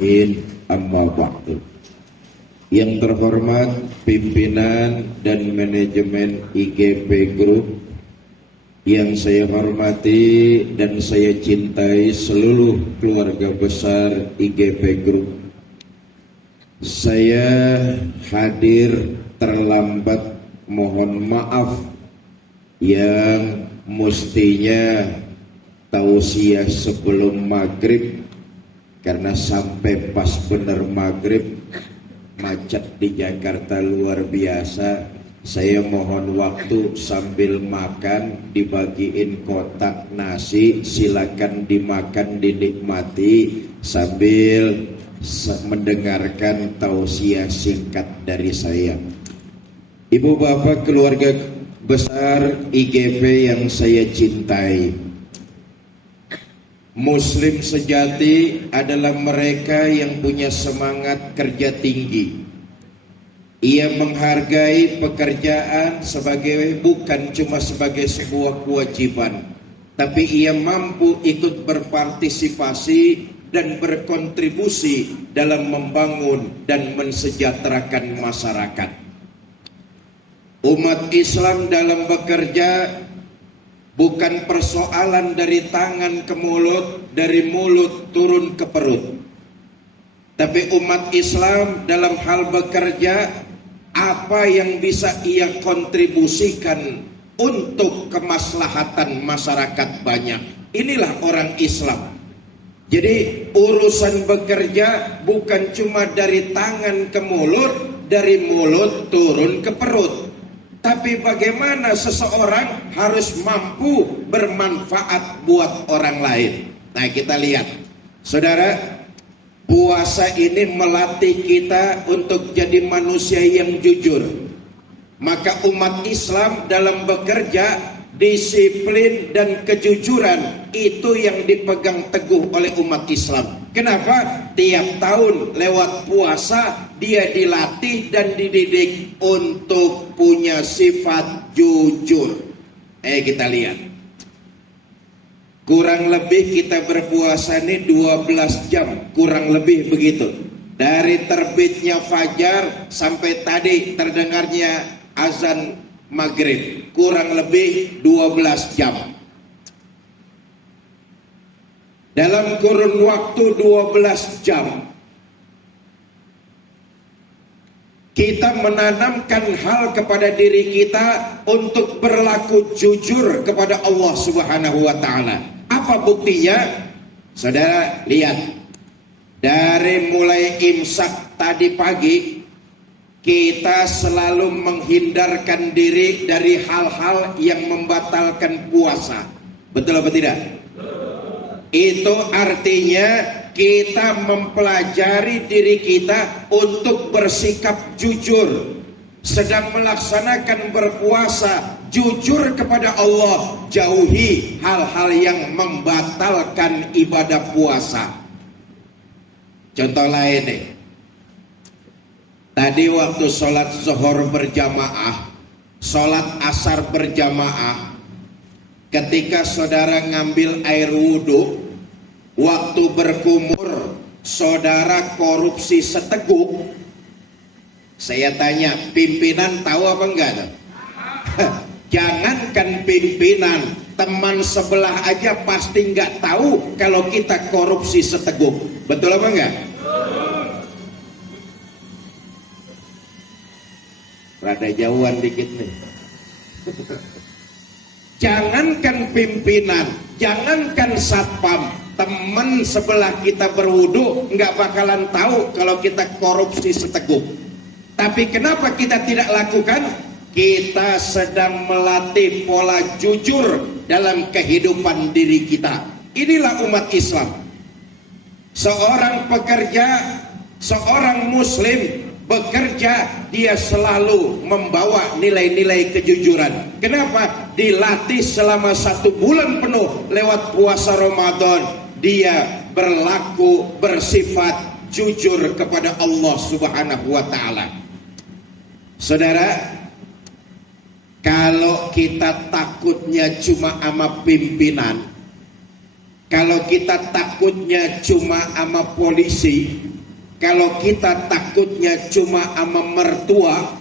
ajma'in, amma ba'du. Yang terhormat pimpinan dan manajemen IGP Group, yang saya hormati dan saya cintai seluruh keluarga besar IGP Group. Saya hadir terlambat, mohon maaf. Yang mestinya tausiah sebelum maghrib, karena sampai pas bener maghrib macet di Jakarta luar biasa. Saya mohon waktu sambil makan dibagiin kotak nasi, silakan dimakan, dinikmati sambil mendengarkan tausiah singkat dari saya. Ibu bapak keluarga besar IGP yang saya cintai, Muslim sejati adalah mereka yang punya semangat kerja tinggi. Ia menghargai pekerjaan bukan cuma sebagai sebuah kewajiban, tapi ia mampu ikut berpartisipasi dan berkontribusi dalam membangun dan mensejahterakan masyarakat. Umat Islam dalam bekerja bukan persoalan dari tangan ke mulut, dari mulut turun ke perut. Tapi umat Islam dalam hal bekerja, apa yang bisa ia kontribusikan untuk kemaslahatan masyarakat banyak. Inilah orang Islam. Jadi urusan bekerja bukan cuma dari tangan ke mulut, dari mulut turun ke perut. Tapi bagaimana seseorang harus mampu bermanfaat buat orang lain. Nah, kita lihat, saudara, puasa ini melatih kita untuk jadi manusia yang jujur. Maka umat Islam dalam bekerja, disiplin dan kejujuran itu yang dipegang teguh oleh umat Islam. Kenapa? Tiap tahun lewat puasa dia dilatih dan dididik untuk punya sifat jujur. Kita lihat. Kurang lebih kita berpuasa ini 12 jam, kurang lebih begitu. Dari terbitnya fajar sampai tadi terdengarnya azan maghrib, kurang lebih 12 jam. Dalam kurun waktu 12 jam, kita menanamkan hal kepada diri kita untuk berlaku jujur kepada Allah Subhanahu wa Ta'ala. Apa buktinya? Saudara lihat, dari mulai imsak tadi pagi, kita selalu menghindarkan diri dari hal-hal yang membatalkan puasa. Betul apa tidak? Itu artinya kita mempelajari diri kita untuk bersikap jujur. Sedang melaksanakan berpuasa, jujur kepada Allah, jauhi hal-hal yang membatalkan ibadah puasa. Contoh lain nih. Tadi waktu sholat zuhur berjamaah, sholat asar berjamaah, ketika saudara ngambil air wudhu, waktu berkumur, saudara korupsi seteguk. Saya tanya, pimpinan tahu apa enggak? Jangankan pimpinan, teman sebelah aja pasti enggak tahu kalau kita korupsi seteguk. Betul apa enggak? Rada jauhan dikit nih. Jangankan pimpinan, jangankan satpam, teman sebelah kita berwudu nggak bakalan tahu kalau kita korupsi seteguk. Tapi kenapa kita tidak lakukan? Kita sedang melatih pola jujur dalam kehidupan diri kita. Inilah umat Islam. Seorang pekerja, seorang muslim bekerja, dia selalu membawa nilai-nilai kejujuran. Kenapa? Dilatih selama 1 bulan penuh lewat puasa Ramadan. Dia berlaku, bersifat jujur kepada Allah Subhanahu wa Ta'ala. Saudara, kalau kita takutnya cuma sama pimpinan, Kalau kita takutnya cuma sama polisi, kalau kita takutnya cuma sama mertua,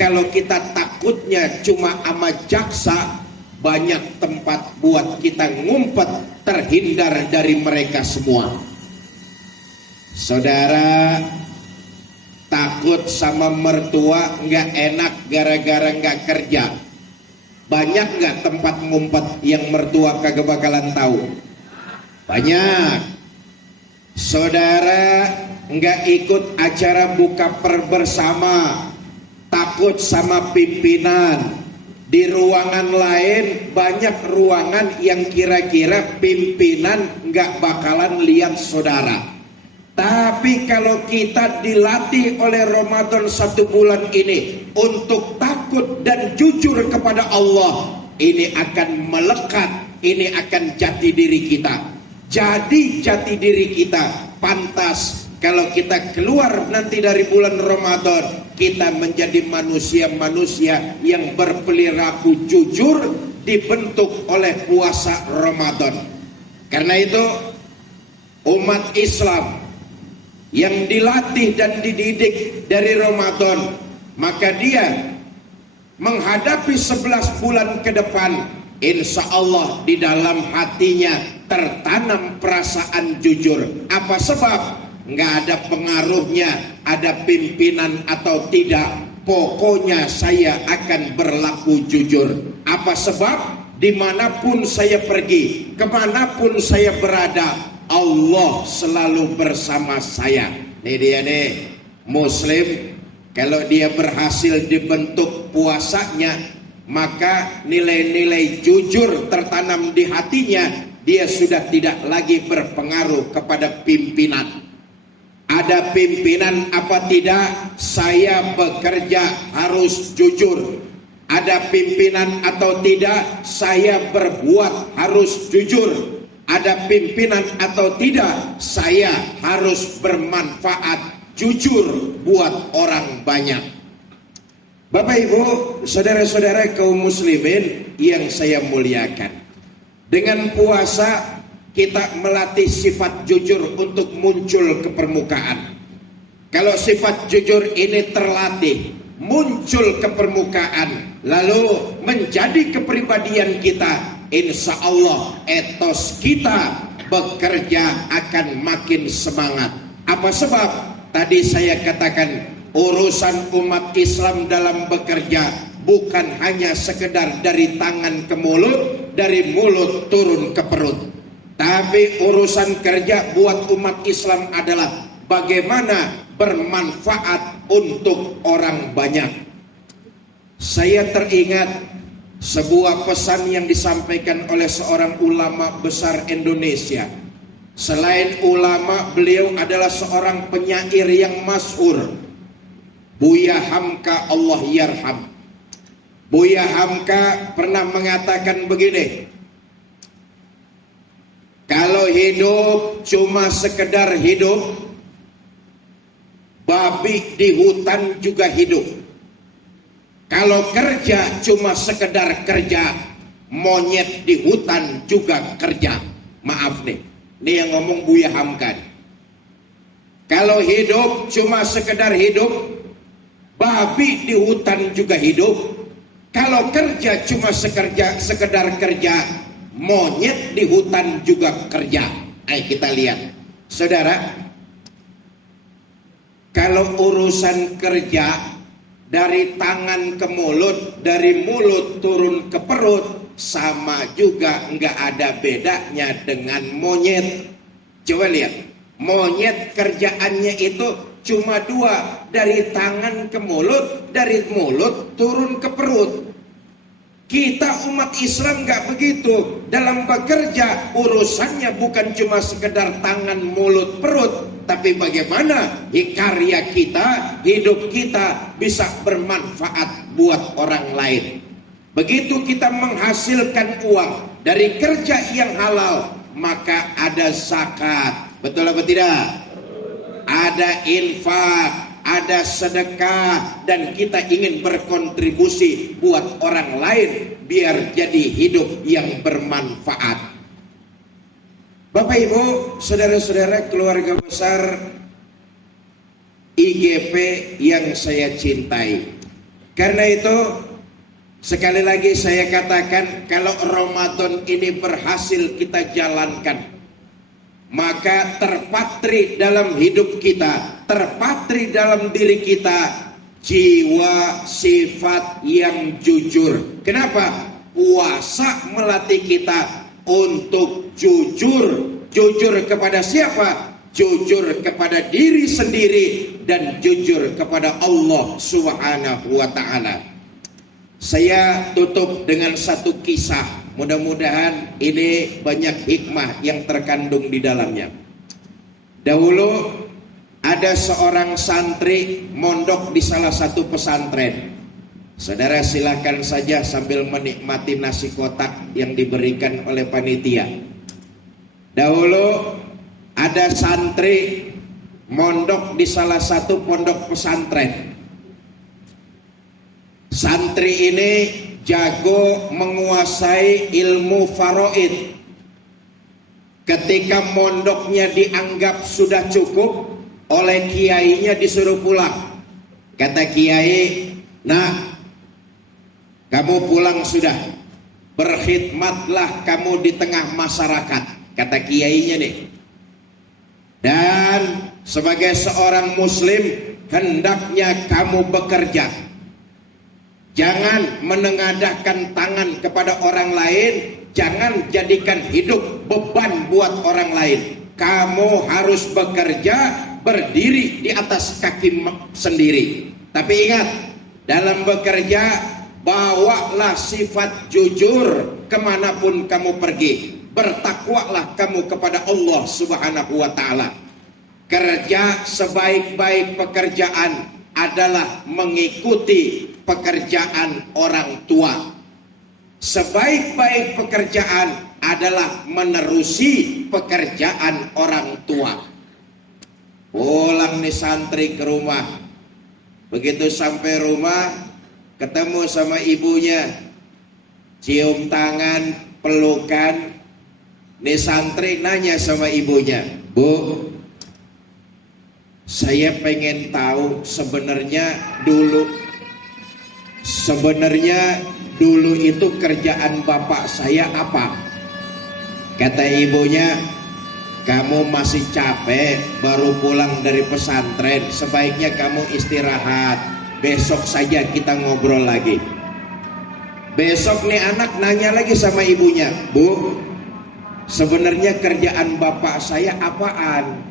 kalau kita takutnya cuma sama jaksa, banyak tempat buat kita ngumpet terhindar dari mereka semua. Saudara, takut sama mertua nggak enak gara-gara nggak kerja. Banyak nggak tempat ngumpet yang mertua kagak bakalan tahu? Banyak. Saudara nggak ikut acara buka bersama, takut sama pimpinan. Di ruangan lain banyak ruangan yang kira-kira pimpinan nggak bakalan lihat saudara. Tapi kalau kita dilatih oleh Ramadan 1 bulan ini untuk takut dan jujur kepada Allah, ini akan melekat, ini akan jati diri kita. Jadi jati diri kita pantas kalau kita keluar nanti dari bulan Ramadan, kita menjadi manusia-manusia yang berperilaku jujur, dibentuk oleh puasa Ramadan. Karena itu umat Islam yang dilatih dan dididik dari Ramadan, maka dia menghadapi 11 bulan ke depan, insya Allah di dalam hatinya tertanam perasaan jujur. Apa sebab? Nggak ada pengaruhnya ada pimpinan atau tidak, pokoknya saya akan berlaku jujur. Apa sebab? Dimanapun saya pergi, kemanapun saya berada, Allah selalu bersama saya. Nih dia nih, Muslim kalau dia berhasil dibentuk puasanya, maka nilai-nilai jujur tertanam di hatinya. Dia sudah tidak lagi berpengaruh kepada pimpinan. Ada pimpinan apa tidak, saya bekerja harus jujur. Ada pimpinan atau tidak, saya berbuat harus jujur. Ada pimpinan atau tidak, saya harus bermanfaat jujur buat orang banyak. Bapak Ibu, saudara-saudara kaum muslimin yang saya muliakan, dengan puasa kita melatih sifat jujur untuk muncul ke permukaan. Kalau sifat jujur ini terlatih, muncul ke permukaan, lalu menjadi kepribadian kita, insya Allah etos kita bekerja akan makin semangat. Apa sebab? Tadi saya katakan, urusan umat Islam dalam bekerja bukan hanya sekedar dari tangan ke mulut, dari mulut turun ke perut. Tapi urusan kerja buat umat Islam adalah bagaimana bermanfaat untuk orang banyak. Saya teringat sebuah pesan yang disampaikan oleh seorang ulama besar Indonesia. Selain ulama, beliau adalah seorang penyair yang masyhur, Buya Hamka, Allah yarham. Buya Hamka pernah mengatakan begini, kalau hidup cuma sekedar hidup, babi di hutan juga hidup. Kalau kerja cuma sekedar kerja, monyet di hutan juga kerja. Maaf nih, ini yang ngomong Buya Hamka. Kalau hidup cuma sekedar hidup, babi di hutan juga hidup. Kalau kerja cuma sekedar kerja, monyet di hutan juga kerja. Ayo kita lihat, saudara, kalau urusan kerja dari tangan ke mulut, dari mulut turun ke perut, sama juga nggak ada bedanya dengan monyet. Coba lihat, monyet kerjaannya itu cuma dua, dari tangan ke mulut, dari mulut turun ke perut. Kita umat Islam nggak begitu. Dalam bekerja urusannya bukan cuma sekedar tangan, mulut, perut, tapi bagaimana karya kita, hidup kita bisa bermanfaat buat orang lain. Begitu kita menghasilkan uang dari kerja yang halal, maka ada zakat. Betul apa tidak? Ada infak, ada sedekah, dan kita ingin berkontribusi buat orang lain biar jadi hidup yang bermanfaat. Bapak Ibu, saudara-saudara keluarga besar IGP yang saya cintai. Karena itu sekali lagi saya katakan, kalau Ramadan ini berhasil kita jalankan, maka terpatri dalam hidup kita, terpatri dalam diri kita jiwa sifat yang jujur. Kenapa? Puasa melatih kita untuk jujur. Jujur kepada siapa? Jujur kepada diri sendiri dan jujur kepada Allah Subhanahu wa ta'ala. Saya tutup dengan satu kisah. Mudah-mudahan ini banyak hikmah yang terkandung di dalamnya. Dahulu ada seorang santri mondok di salah satu pesantren. Saudara silakan saja sambil menikmati nasi kotak yang diberikan oleh panitia. Dahulu ada santri mondok di salah satu pondok pesantren. Santri ini jago menguasai ilmu faraid. Ketika mondoknya dianggap sudah cukup, oleh kiainya disuruh pulang. Kata kiai, "Nah, kamu pulang sudah, berkhidmatlah kamu di tengah masyarakat," kata kiainya nih. "Dan sebagai seorang muslim, hendaknya kamu bekerja. Jangan menengadahkan tangan kepada orang lain, jangan jadikan hidup beban buat orang lain. Kamu harus bekerja, berdiri di atas kaki sendiri. Tapi ingat, dalam bekerja, bawalah sifat jujur kemanapun kamu pergi. Bertakwalah kamu kepada Allah Subhanahu wa ta'ala. Kerja sebaik-baik pekerjaan adalah mengikuti pekerjaan orang tua. Sebaik-baik pekerjaan adalah menerusi pekerjaan orang tua." Pulang nih santri ke rumah. Begitu sampai rumah, ketemu sama ibunya, cium tangan, pelukan. Nih santri nanya sama ibunya, "Bu, saya pengen tahu sebenarnya dulu itu kerjaan bapak saya apa?" Kata ibunya, "Kamu masih capek, baru pulang dari pesantren, sebaiknya kamu istirahat. Besok saja kita ngobrol lagi." Besok nih anak nanya lagi sama ibunya, "Bu, sebenarnya kerjaan bapak saya apaan?"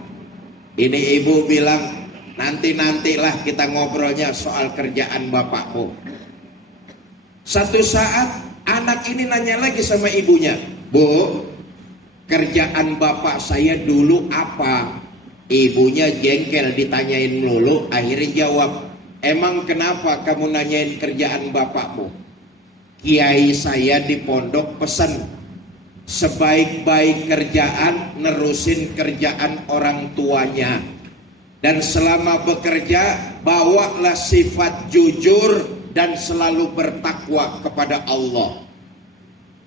Ini ibu bilang, "Nantilah kita ngobrolnya soal kerjaan bapakmu." Satu saat anak ini nanya lagi sama ibunya, "Bu, kerjaan bapak saya dulu apa?" Ibunya jengkel ditanyain melulu, akhirnya jawab, "Emang kenapa kamu nanyain kerjaan bapakmu? Kiai saya di pondok pesan, sebaik-baik kerjaan nerusin kerjaan orang tuanya. Dan selama bekerja, bawalah sifat jujur dan selalu bertakwa kepada Allah."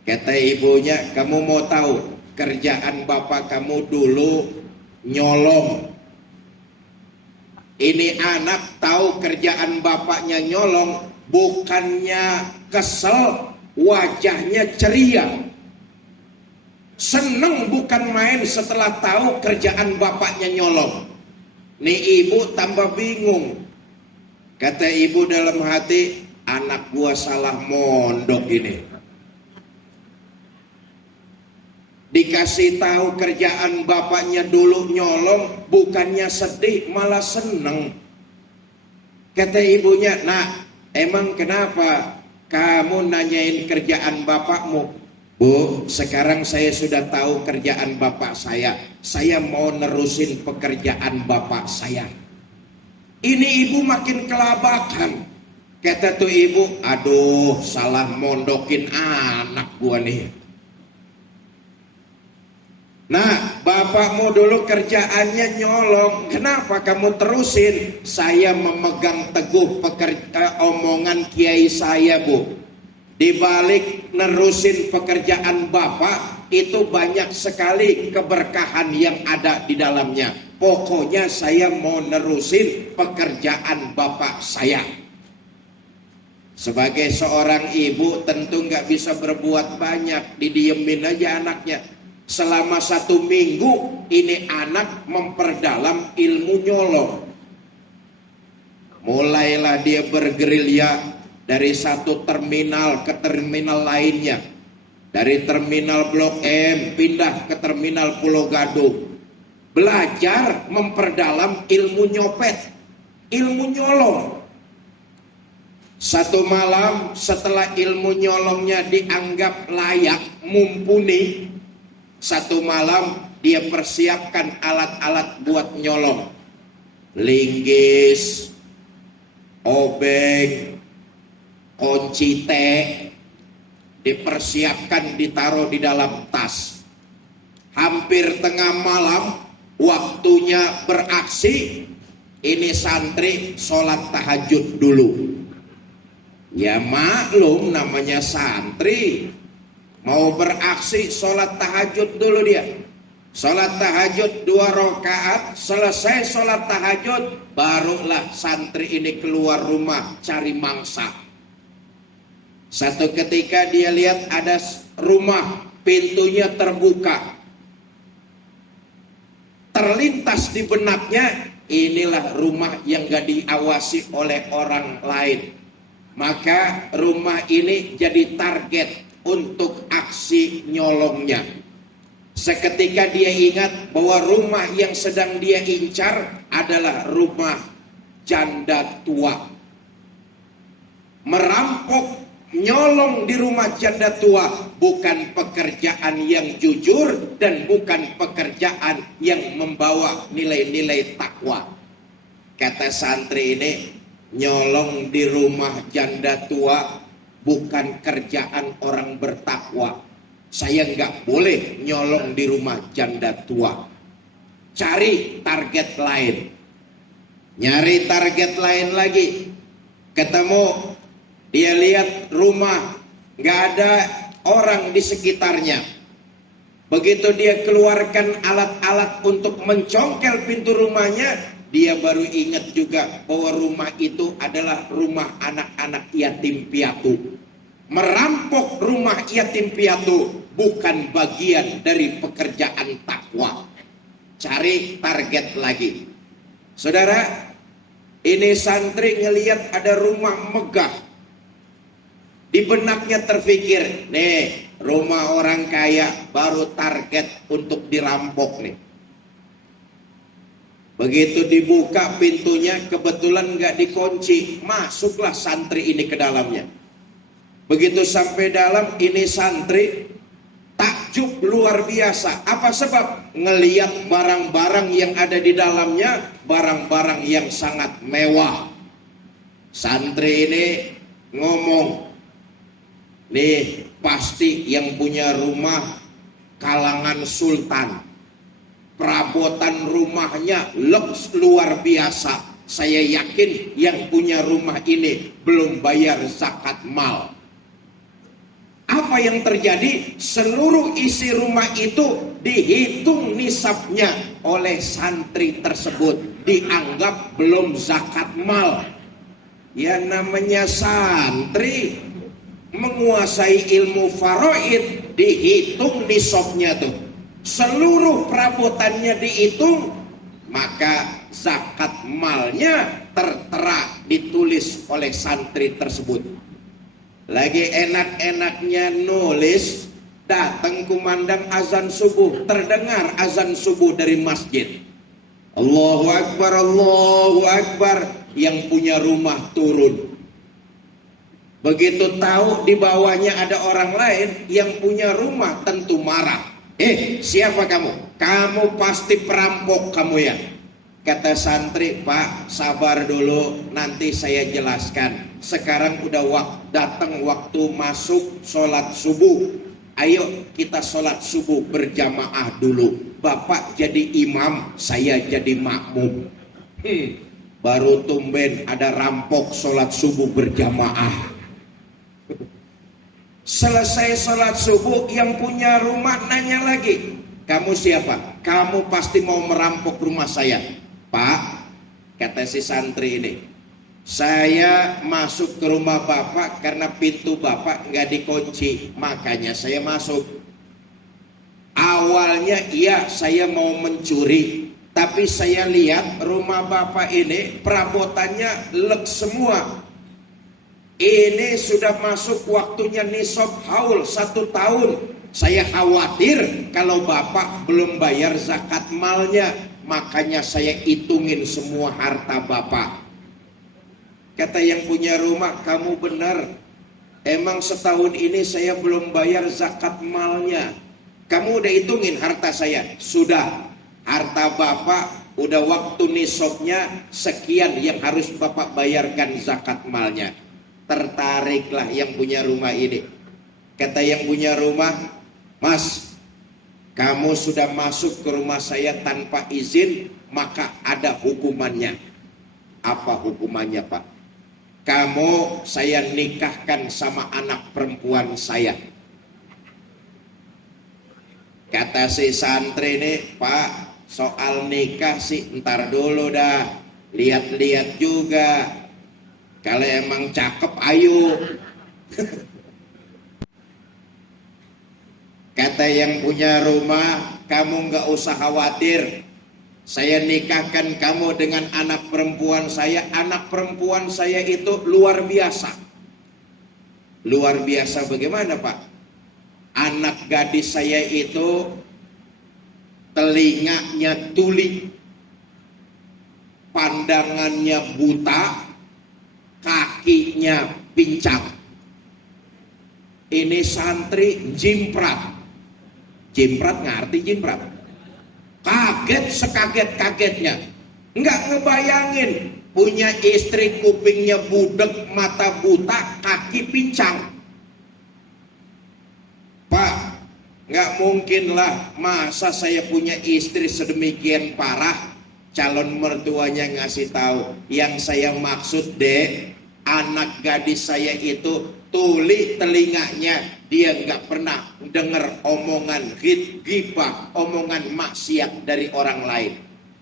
Kata ibunya, "Kamu mau tahu kerjaan bapak kamu dulu nyolong." Ini anak tahu kerjaan bapaknya nyolong, bukannya kesel, wajahnya ceria. Seneng bukan main setelah tahu kerjaan bapaknya nyolong. Nih ibu tambah bingung. Kata ibu dalam hati, "Anak gua salah mondok ini." Dikasih tahu kerjaan bapaknya dulu nyolong, bukannya sedih malah seneng. Kata ibunya, "Nah, emang kenapa kamu nanyain kerjaan bapakmu?" "Bu, sekarang saya sudah tahu kerjaan bapak saya. Saya mau nerusin pekerjaan bapak saya." Ini ibu makin kelabakan. Kata tuh ibu, "Aduh, salah mondokin anak gua nih." "Nah, bapakmu dulu kerjaannya nyolong. Kenapa kamu terusin?" "Saya memegang teguh omongan kiai saya, Bu. Di balik nerusin pekerjaan bapak, itu banyak sekali keberkahan yang ada di dalamnya. Pokoknya saya mau nerusin pekerjaan bapak saya. Sebagai seorang ibu tentu nggak bisa berbuat banyak, didiemin aja anaknya. Selama 1 minggu ini anak memperdalam ilmu nyolong. Mulailah dia bergerilya dari satu terminal ke terminal lainnya. Dari terminal Blok M pindah ke terminal Pulau Gadung. Belajar memperdalam ilmu nyopet, ilmu nyolong. Satu malam setelah ilmu nyolongnya dianggap layak, mumpuni, satu malam dia persiapkan alat-alat buat nyolong. Linggis, obeng, kunci T, dipersiapkan ditaruh di dalam tas. Hampir tengah malam, waktunya beraksi. Ini santri sholat tahajud dulu. Ya maklum namanya santri, mau beraksi sholat tahajud dulu dia. Sholat tahajud 2 rakaat, selesai sholat tahajud, barulah santri ini keluar rumah cari mangsa. Satu ketika dia lihat ada rumah, pintunya terbuka. Terlintas di benaknya, inilah rumah yang gak diawasi oleh orang lain. Maka rumah ini jadi target untuk aksi nyolongnya. Seketika dia ingat bahwa rumah yang sedang dia incar adalah rumah janda tua. Merampok, nyolong di rumah janda tua bukan pekerjaan yang jujur dan bukan pekerjaan yang membawa nilai-nilai takwa. Kata santri ini, nyolong di rumah janda tua bukan kerjaan orang bertakwa. Saya nggak boleh nyolong di rumah janda tua. Cari target lain. Nyari target lain lagi. Ketemu, dia lihat rumah nggak ada orang di sekitarnya. Begitu dia keluarkan alat-alat untuk mencongkel pintu rumahnya, dia baru ingat juga bahwa rumah itu adalah rumah anak-anak yatim piatu. Merampok rumah yatim piatu bukan bagian dari pekerjaan takwa. Cari target lagi. Saudara, ini santri ngelihat ada rumah megah. Di benaknya terfikir, nih rumah orang kaya baru target untuk dirampok nih. Begitu dibuka pintunya, kebetulan nggak dikunci, masuklah santri ini ke dalamnya. Begitu sampai dalam, ini santri takjub luar biasa. Apa sebab? Ngeliat barang-barang yang ada di dalamnya, barang-barang yang sangat mewah. Santri ini ngomong, nih pasti yang punya rumah kalangan sultan. Perabotan rumahnya luar biasa. Saya yakin yang punya rumah ini belum bayar zakat mal. Apa yang terjadi? Seluruh isi rumah itu dihitung nisabnya oleh santri tersebut. Dianggap belum zakat mal. Ya namanya santri menguasai ilmu faraid, dihitung nisabnya tuh. Seluruh perabotannya dihitung, maka zakat malnya tertera ditulis oleh santri tersebut. Lagi enak-enaknya nulis, datang kumandang azan subuh, terdengar azan subuh dari masjid. Allahu Akbar, Allahu Akbar. Yang punya rumah turun. Begitu tahu di bawahnya ada orang lain yang punya rumah, tentu marah. Siapa kamu? Kamu pasti perampok kamu ya. Kata santri, Pak sabar dulu, nanti saya jelaskan. Sekarang udah datang waktu masuk sholat subuh. Ayo kita sholat subuh berjamaah dulu. Bapak jadi imam, saya jadi makmum. Baru tumben ada rampok sholat subuh berjamaah. Selesai sholat subuh, yang punya rumah nanya lagi, kamu siapa? Kamu pasti mau merampok rumah saya. Pak, kata si santri ini, saya masuk ke rumah bapak karena pintu bapak nggak dikunci, makanya saya masuk. Awalnya iya saya mau mencuri, tapi saya lihat rumah bapak ini perabotannya lek semua. Ini sudah masuk waktunya nisab haul 1 tahun. Saya khawatir kalau bapak belum bayar zakat malnya, makanya saya hitungin semua harta bapak. Kata yang punya rumah, kamu benar. Emang setahun ini saya belum bayar zakat malnya. Kamu udah hitungin harta saya? Sudah. Harta bapak udah waktu nisabnya sekian yang harus bapak bayarkan zakat malnya. Tertariklah yang punya rumah ini. Kata yang punya rumah, Mas, kamu sudah masuk ke rumah saya tanpa izin, maka ada hukumannya. Apa hukumannya, Pak? Kamu saya nikahkan sama anak perempuan saya. Kata si santri ini, Pak, soal nikah sih ntar dulu dah, lihat-lihat juga. Kalau emang cakep, ayo. Kata yang punya rumah, kamu nggak usah khawatir. Saya nikahkan kamu dengan anak perempuan saya. Anak perempuan saya itu luar biasa. Luar biasa bagaimana, Pak? Anak gadis saya itu telinganya tuli, pandangannya buta, kakinya pincang. Ini santri jimprat. Jimprat, ngerti jimprat? Kaget sekaget-kagetnya. Nggak ngebayangin punya istri kupingnya budek, mata buta, kaki pincang. Pak, nggak mungkin lah masa saya punya istri sedemikian parah. Calon mertuanya ngasih tahu, yang saya maksud dek, anak gadis saya itu tuli telinganya, dia nggak pernah dengar omongan ghibah, omongan maksiat dari orang lain.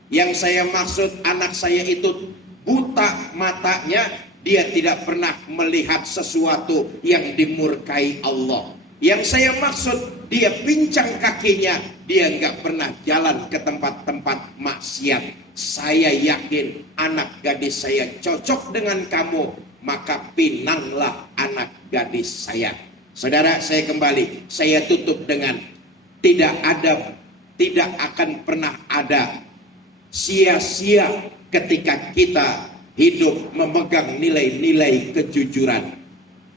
Yang saya maksud anak saya itu buta matanya, dia tidak pernah melihat sesuatu yang dimurkai Allah. Yang saya maksud dia pincang kakinya, dia nggak pernah jalan ke tempat-tempat maksiat. Saya yakin anak gadis saya cocok dengan kamu, maka pinanglah anak gadis saya. Saudara, saya kembali, saya tutup dengan tidak akan pernah ada sia-sia ketika kita hidup memegang nilai-nilai kejujuran.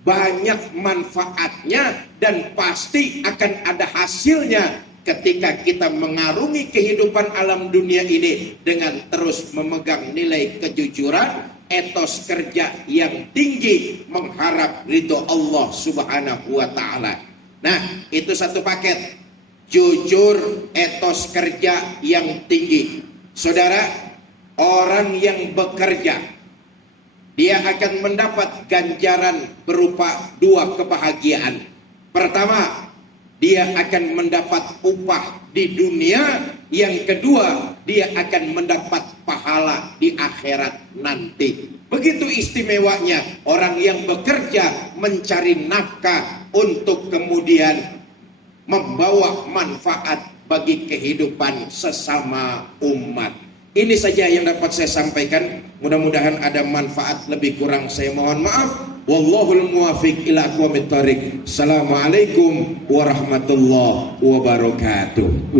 Banyak manfaatnya dan pasti akan ada hasilnya ketika kita mengarungi kehidupan alam dunia ini dengan terus memegang nilai kejujuran, etos kerja yang tinggi, mengharap ridho Allah Subhanahu wa ta'ala. Nah, itu satu paket. Jujur, etos kerja yang tinggi. Saudara, orang yang bekerja, dia akan mendapat ganjaran berupa 2 kebahagiaan. Pertama, dia akan mendapat upah di dunia. Yang kedua, dia akan mendapat pahala di akhirat nanti. Begitu istimewanya orang yang bekerja mencari nafkah untuk kemudian membawa manfaat bagi kehidupan sesama umat. Ini saja yang dapat saya sampaikan. Mudah-mudahan ada manfaat, lebih kurang saya mohon maaf. Wallahul muwafiq ila aqwamit thoriq. Assalamualaikum warahmatullahi wabarakatuh.